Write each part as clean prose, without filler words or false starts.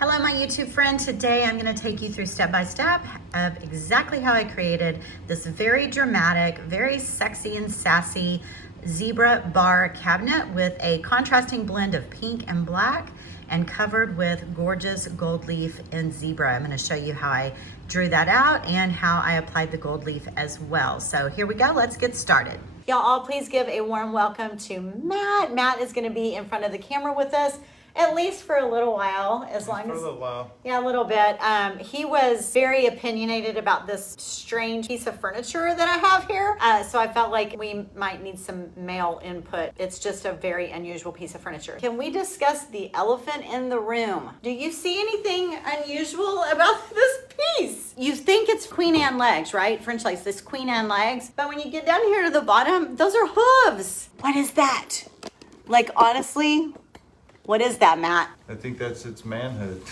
Hello, my YouTube friend. Today I'm going to take you through step by step of exactly how I created this very dramatic, very sexy and sassy zebra bar cabinet with a contrasting blend of pink and black and covered with gorgeous gold leaf and zebra. I'm going to show you how I drew that out and how I applied the gold leaf as well. So here we go. Let's get started. Y'all all please give a warm welcome to Matt. Matt is going to be in front of the camera with us at least for a little while, a little while. Yeah, a little bit. He was very opinionated about this strange piece of furniture that I have here. So I felt like we might need some male input. It's just a very unusual piece of furniture. Can we discuss the elephant in the room? Do you see anything unusual about this piece? You think it's Queen Anne legs, right? French legs, this Queen Anne legs. But when you get down here to the bottom, those are hooves. What is that? Like, honestly, what is that, Matt? I think that's its manhood.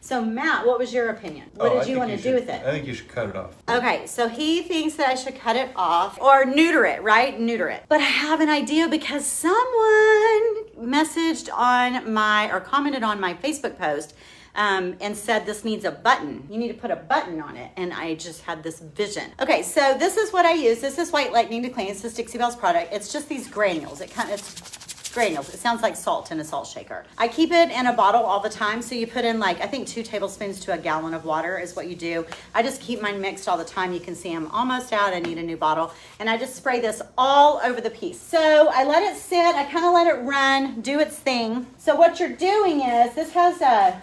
So Matt, what was your opinion? What did you want to do with it? I think you should cut it off. Okay, so he thinks that I should cut it off or neuter it, right? Neuter it. But I have an idea because someone messaged on or commented on my Facebook post and said this needs a button. You need to put a button on it. And I just had this vision. Okay, so this is what I use. This is White Lightning to clean. It's this Dixie Belle's product. It's just these granules. It's granules. It sounds like salt in a salt shaker. I keep it in a bottle all the time. So you put in like, I think 2 tablespoons to a gallon of water is what you do. I just keep mine mixed all the time. You can see I'm almost out. I need a new bottle. And I just spray this all over the piece. So I let it sit. I kind of let it run, do its thing. So what you're doing is, this has a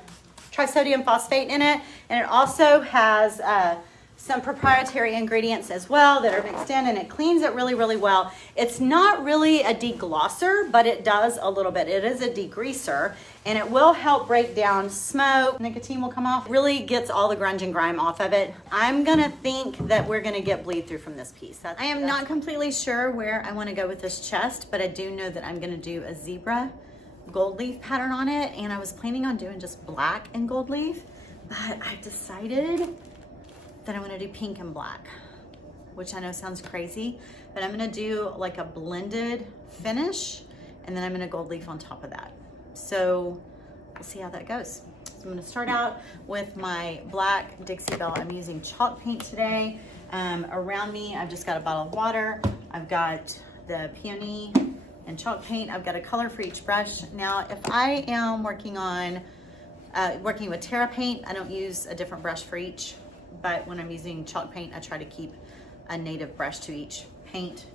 trisodium phosphate in it. And it also has some proprietary ingredients as well that are mixed in, and it cleans it really, really well. It's not really a deglosser, but it does a little bit. It is a degreaser, and it will help break down smoke. Nicotine will come off. Really gets all the grunge and grime off of it. I'm gonna think that we're gonna get bleed through from this piece. I am not completely sure where I wanna go with this chest, but I do know that I'm gonna do a zebra gold leaf pattern on it, and I was planning on doing just black and gold leaf, but I decided that I'm gonna do pink and black, which I know sounds crazy, but I'm gonna do like a blended finish, and then I'm gonna gold leaf on top of that. So we'll see how that goes. So I'm gonna start out with my black Dixie Belle. I'm using chalk paint today. Around me, I've just got a bottle of water. I've got the peony and chalk paint. I've got a color for each brush. Now, if I am working with Terra paint, I don't use a different brush for each. But when I'm using chalk paint, I try to keep a native brush to each paint.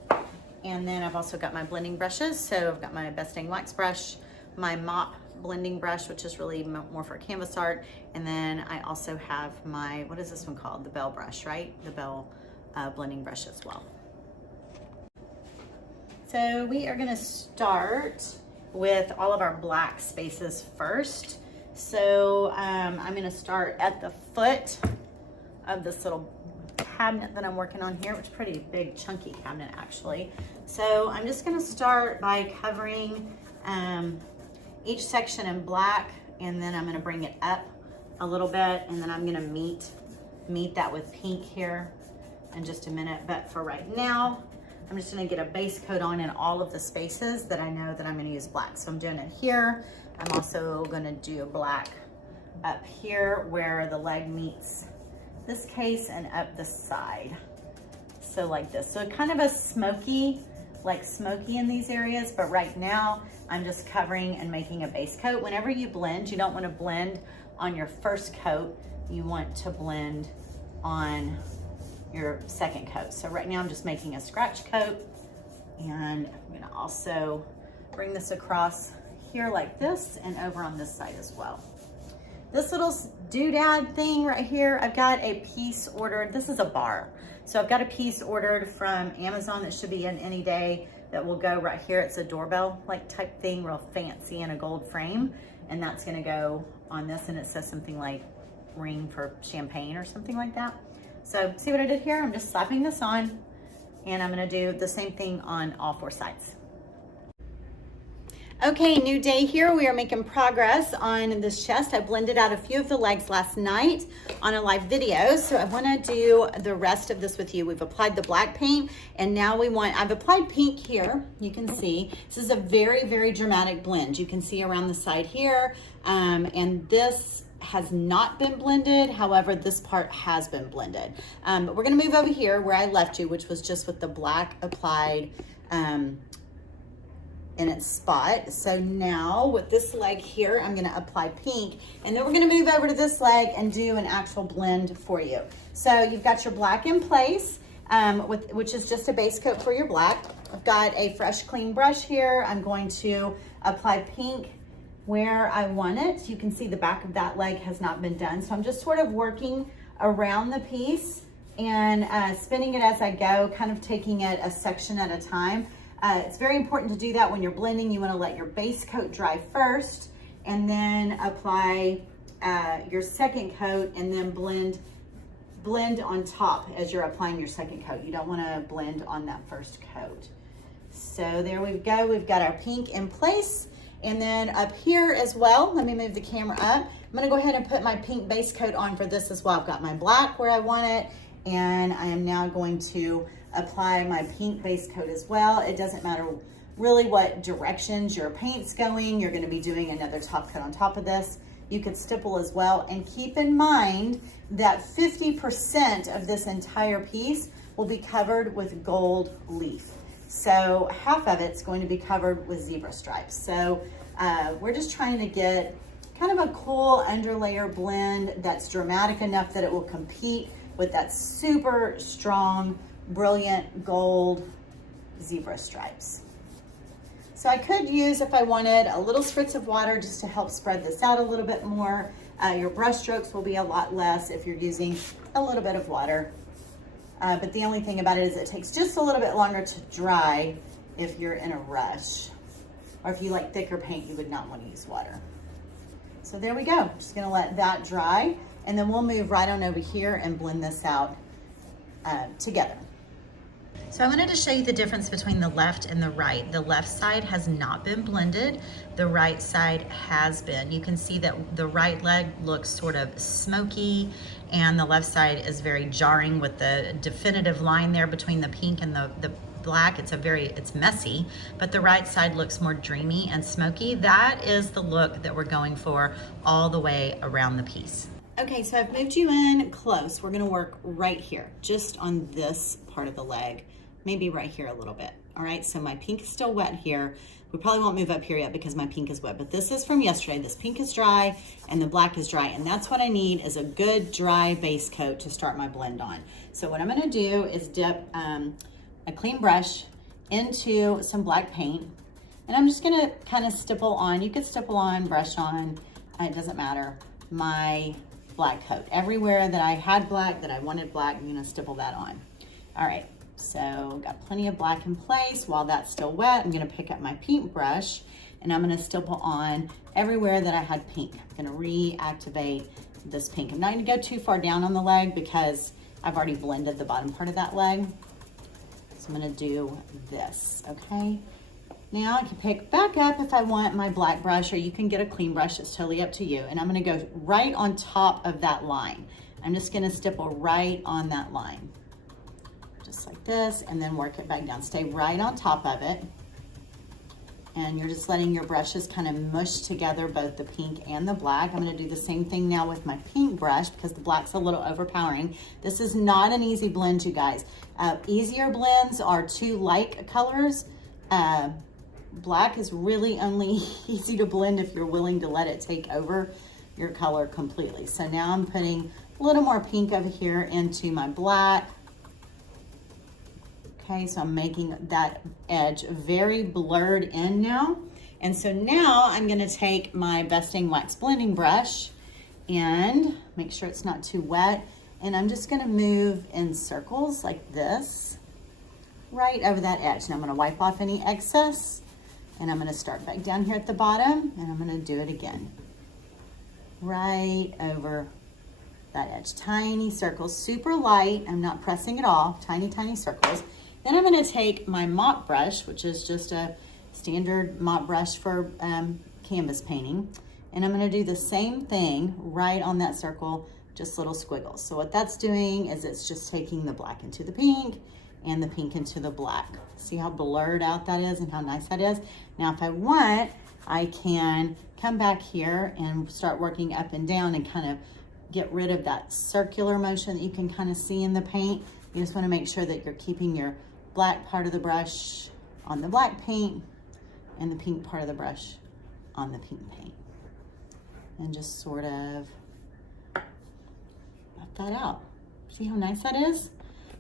And then I've also got my blending brushes. So I've got my Best Dang Wax brush, my mop blending brush, which is really more for canvas art. And then I also have my, what is this one called? The Belle brush, right? The Belle blending brush as well. So we are gonna start with all of our black spaces first. So I'm gonna start at the foot of this little cabinet that I'm working on here, which is a pretty big chunky cabinet actually. So I'm just gonna start by covering each section in black, and then I'm gonna bring it up a little bit, and then I'm gonna meet that with pink here in just a minute. But for right now, I'm just gonna get a base coat on in all of the spaces that I know that I'm gonna use black. So I'm doing it here. I'm also gonna do black up here where the leg meets this case and up the side. So like this. So kind of a smoky in these areas, but right now I'm just covering and making a base coat. Whenever you blend, you don't want to blend on your first coat. You want to blend on your second coat. So right now I'm just making a scratch coat, and I'm gonna also bring this across here like this and over on this side as well. This little doodad thing right here, I've got a piece ordered. This is a bar. So I've got a piece ordered from Amazon that should be in any day that will go right here. It's a doorbell like type thing, real fancy in a gold frame. And that's gonna go on this, and it says something like ring for champagne or something like that. So see what I did here? I'm just slapping this on, and I'm gonna do the same thing on all 4 sides. Okay, new day here. We are making progress on this chest. I blended out a few of the legs last night on a live video, so I want to do the rest of this with you. We've applied the black paint, and now I've applied pink here. You can see this is a very, very dramatic blend. You can see around the side here, and this has not been blended. However, this part has been blended. But we're gonna move over here where I left you, which was just with the black applied in its spot. So now with this leg here, I'm gonna apply pink, and then we're gonna move over to this leg and do an actual blend for you. So you've got your black in place, which is just a base coat for your black. I've got a fresh, clean brush here. I'm going to apply pink where I want it. You can see the back of that leg has not been done. So I'm just sort of working around the piece and spinning it as I go, kind of taking it a section at a time. It's very important to do that when you're blending. You want to let your base coat dry first and then apply your second coat, and then blend on top as you're applying your second coat. You don't want to blend on that first coat. So there we go. We've got our pink in place. And then up here as well, let me move the camera up. I'm gonna go ahead and put my pink base coat on for this as well. I've got my black where I want it, and I am now going to apply my pink base coat as well. It doesn't matter really what directions your paint's going. You're gonna be doing another top coat on top of this. You could stipple as well, and keep in mind that 50% of this entire piece will be covered with gold leaf. So half of it's going to be covered with zebra stripes. So we're just trying to get kind of a cool underlayer blend that's dramatic enough that it will compete with that super strong, brilliant gold zebra stripes. So I could use, if I wanted, a little spritz of water just to help spread this out a little bit more. Your brush strokes will be a lot less if you're using a little bit of water. But the only thing about it is it takes just a little bit longer to dry if you're in a rush. Or if you like thicker paint, you would not want to use water. So there we go. Just gonna let that dry, and then we'll move right on over here and blend this out together. So I wanted to show you the difference between the left and the right. The left side has not been blended. The right side has been. You can see that the right leg looks sort of smoky, and the left side is very jarring with the definitive line there between the pink and the black. It's messy, but the right side looks more dreamy and smoky. That is the look that we're going for all the way around the piece. Okay, so I've moved you in close. We're gonna work right here, just on this part of the leg, maybe right here a little bit. All right, so my pink is still wet here. We probably won't move up here yet because my pink is wet, but this is from yesterday. This pink is dry and the black is dry, and that's what I need, is a good dry base coat to start my blend on. So what I'm gonna do is dip a clean brush into some black paint, and I'm just gonna kind of stipple on, you could stipple on, brush on, it doesn't matter, my black coat. Everywhere that I had black, that I wanted black, I'm gonna stipple that on. All right, so got plenty of black in place. While that's still wet, I'm gonna pick up my paint brush, and I'm gonna stipple on everywhere that I had pink. I'm gonna reactivate this pink. I'm not gonna go too far down on the leg because I've already blended the bottom part of that leg. So I'm gonna do this, okay? Now I can pick back up if I want my black brush, or you can get a clean brush, it's totally up to you. And I'm gonna go right on top of that line. I'm just gonna stipple right on that line. Just like this, and then work it back down. Stay right on top of it. And you're just letting your brushes kind of mush together both the pink and the black. I'm gonna do the same thing now with my pink brush because the black's a little overpowering. This is not an easy blend, you guys. Easier blends are two like colors. Black is really only easy to blend if you're willing to let it take over your color completely. So now I'm putting a little more pink over here into my black. Okay, so I'm making that edge very blurred in now. And so now I'm gonna take my Besting Wax Blending Brush and make sure it's not too wet. And I'm just gonna move in circles like this, right over that edge. Now I'm gonna wipe off any excess, and I'm gonna start back down here at the bottom, and I'm gonna do it again. Right over that edge. Tiny circles, super light. I'm not pressing at all, tiny, tiny circles. Then I'm gonna take my mop brush, which is just a standard mop brush for canvas painting, and I'm gonna do the same thing right on that circle, just little squiggles. So what that's doing is it's just taking the black into the pink and the pink into the black. See how blurred out that is and how nice that is? Now if I want, I can come back here and start working up and down and kind of get rid of that circular motion that you can kind of see in the paint. You just want to make sure that you're keeping your black part of the brush on the black paint and the pink part of the brush on the pink paint. And just sort of buff that out. See how nice that is?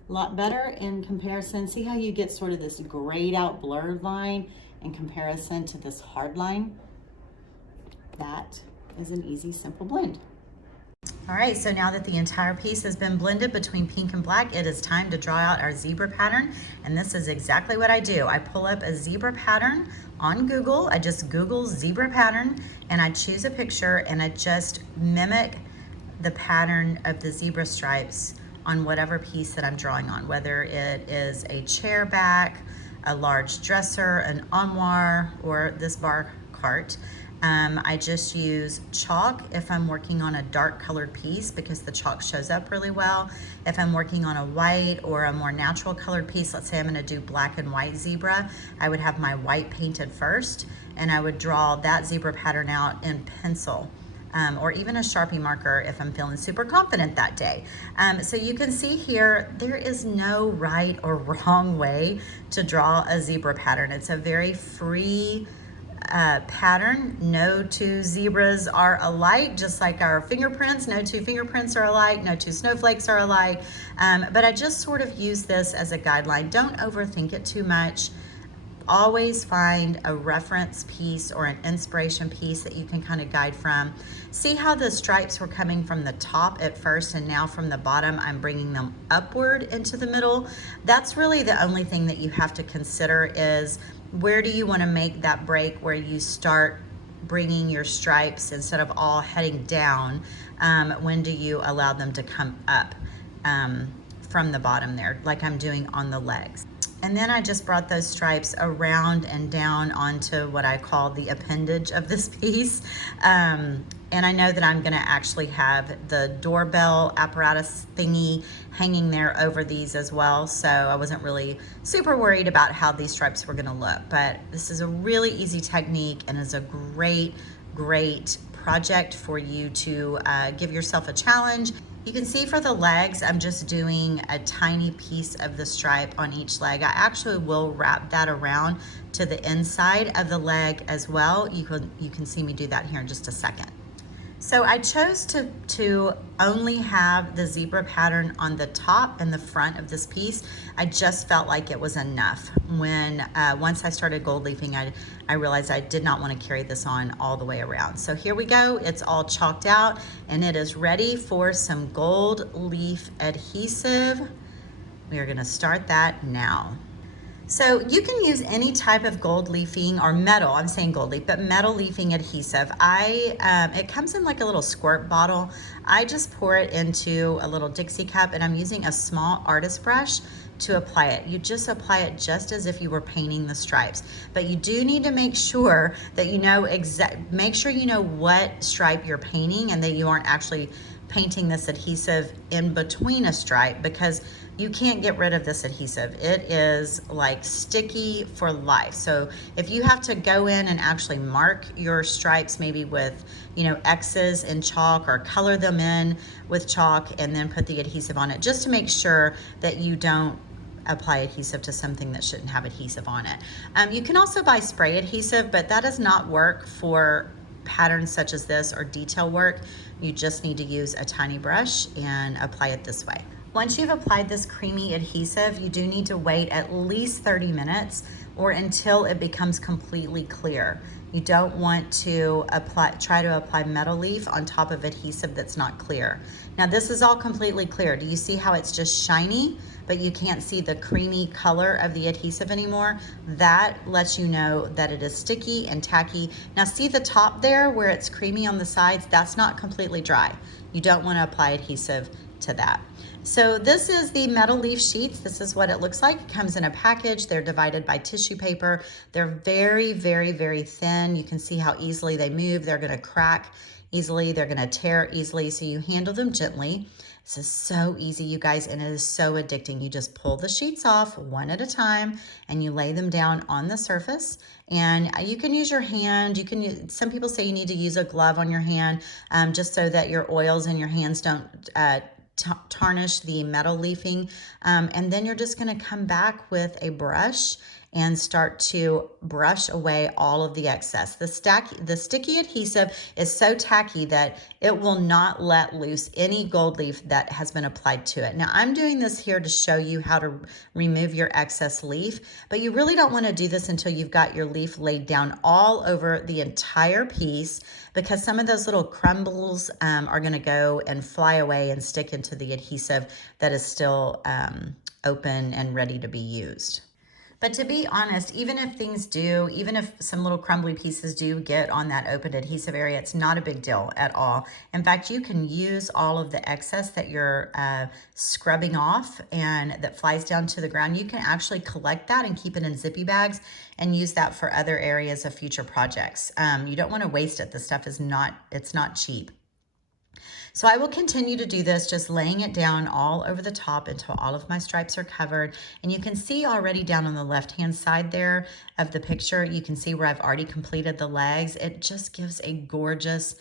A lot better in comparison. See how you get sort of this grayed out blurred line in comparison to this hard line? That is an easy, simple blend. All right, so now that the entire piece has been blended between pink and black, it is time to draw out our zebra pattern. And this is exactly what I do. I pull up a zebra pattern on Google. I just Google zebra pattern and I choose a picture and I just mimic the pattern of the zebra stripes on whatever piece that I'm drawing on, whether it is a chair back, a large dresser, an armoire, or this bar cart. I just use chalk if I'm working on a dark colored piece because the chalk shows up really well. If I'm working on a white or a more natural colored piece, let's say I'm gonna do black and white zebra, I would have my white painted first and I would draw that zebra pattern out in pencil. Or even a Sharpie marker if I'm feeling super confident that day. So you can see here, there is no right or wrong way to draw a zebra pattern. It's a very free pattern. No two zebras are alike, just like our fingerprints. No two fingerprints are alike, no two snowflakes are alike. But I just sort of use this as a guideline. Don't overthink it too much. Always find a reference piece or an inspiration piece that you can kind of guide from. See how the stripes were coming from the top at first and now from the bottom I'm bringing them upward into the middle. That's really the only thing that you have to consider is where do you want to make that break where you start bringing your stripes instead of all heading down. When do you allow them to come up from the bottom there like I'm doing on the legs. And then I just brought those stripes around and down onto what I call the appendage of this piece. And I know that I'm gonna actually have the doorbell apparatus thingy hanging there over these as well. So I wasn't really super worried about how these stripes were gonna look, but this is a really easy technique and is a great, great project for you to give yourself a challenge. You can see for the legs, I'm just doing a tiny piece of the stripe on each leg. I actually will wrap that around to the inside of the leg as well. You can see me do that here in just a second. So I chose to only have the zebra pattern on the top and the front of this piece. I just felt like it was enough. When once I started gold leafing, I realized I did not want to carry this on all the way around. So here we go, it's all chalked out and it is ready for some gold leaf adhesive. We are gonna start that now. So you can use any type of gold leafing or metal, I'm saying gold leaf, but metal leafing adhesive. It comes in like a little squirt bottle. I just pour it into a little Dixie cup and I'm using a small artist brush to apply it. You just apply it just as if you were painting the stripes, but you do need to make sure that you know make sure you know what stripe you're painting and that you aren't actually painting this adhesive in between a stripe because you can't get rid of this adhesive. It is like sticky for life. So if you have to go in and actually mark your stripes maybe with, you know, X's in chalk or color them in with chalk and then put the adhesive on it, just to make sure that you don't apply adhesive to something that shouldn't have adhesive on it. You can also buy spray adhesive, but that does not work for patterns such as this or detail work. You just need to use a tiny brush and apply it this way. Once you've applied this creamy adhesive, you do need to wait at least 30 minutes or until it becomes completely clear. You don't want to try to apply metal leaf on top of adhesive that's not clear. Now this is all completely clear. Do you see how it's just shiny, but you can't see the creamy color of the adhesive anymore? That lets you know that it is sticky and tacky. Now see the top there where it's creamy on the sides? That's not completely dry. You don't want to apply adhesive to that. So this is the metal leaf sheets. This is what it looks like. It comes in a package. They're divided by tissue paper. They're very, very, very thin. You can see how easily they move. They're gonna crack easily. They're gonna tear easily, so you handle them gently. This is so easy, you guys, and it is so addicting. You just pull the sheets off one at a time and you lay them down on the surface. And you can use your hand. You can use, some people say you need to use a glove on your hand just so that your oils in your hands don't tarnish the metal leafing. And then you're just gonna come back with a brush and start to brush away all of the excess. The sticky adhesive is so tacky that it will not let loose any gold leaf that has been applied to it. Now I'm doing this here to show you how to remove your excess leaf, but you really don't want to do this until you've got your leaf laid down all over the entire piece, because some of those little crumbles are going to go and fly away and stick into the adhesive that is still open and ready to be used. But to be honest, even if some little crumbly pieces do get on that open adhesive area, it's not a big deal at all. In fact, you can use all of the excess that you're scrubbing off and that flies down to the ground. You can actually collect that and keep it in zippy bags and use that for other areas of future projects. You don't want to waste it. The stuff is it's not cheap. So I will continue to do this, just laying it down all over the top until all of my stripes are covered. And you can see already down on the left-hand side there of the picture, you can see where I've already completed the legs. It just gives a gorgeous,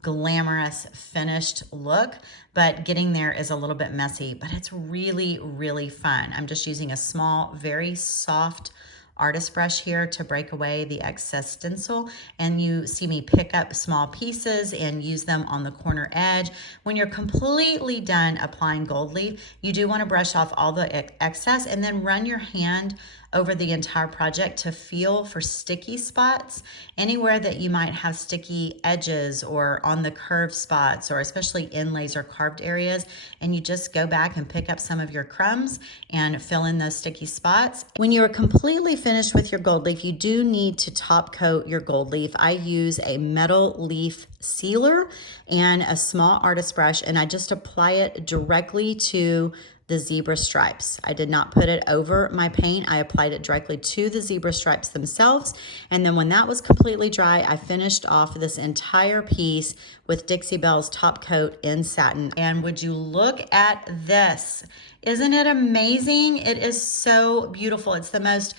glamorous, finished look, but getting there is a little bit messy, but it's really, really fun. I'm just using a small, very soft artist brush here to break away the excess stencil, and you see me pick up small pieces and use them on the corner edge. When you're completely done applying gold leaf, you do want to brush off all the excess and then run your hand over the entire project to feel for sticky spots, anywhere that you might have sticky edges or on the curved spots, or especially inlays or carved areas. And you just go back and pick up some of your crumbs and fill in those sticky spots. When you are completely finished with your gold leaf, you do need to top coat your gold leaf. I use a metal leaf sealer and a small artist brush, and I just apply it directly to the zebra stripes. I did not put it over my paint. I applied it directly to the zebra stripes themselves. And then when that was completely dry, I finished off this entire piece with Dixie Belle's top coat in satin. And would you look at this? Isn't it amazing? It is so beautiful. It's the most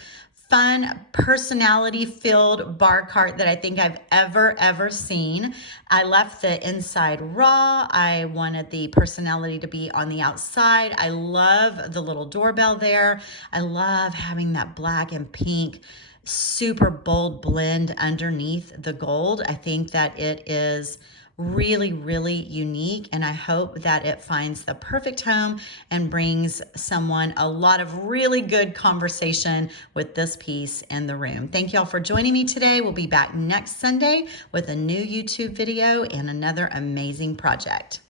fun, personality-filled bar cart that I think I've ever seen. I left the inside raw. I wanted the personality to be on the outside. I love the little doorbell there. I love having that black and pink super bold blend underneath the gold. I think that it is really, really unique, and I hope that it finds the perfect home and brings someone a lot of really good conversation with this piece in the room. Thank y'all for joining me today. We'll be back next Sunday with a new YouTube video and another amazing project.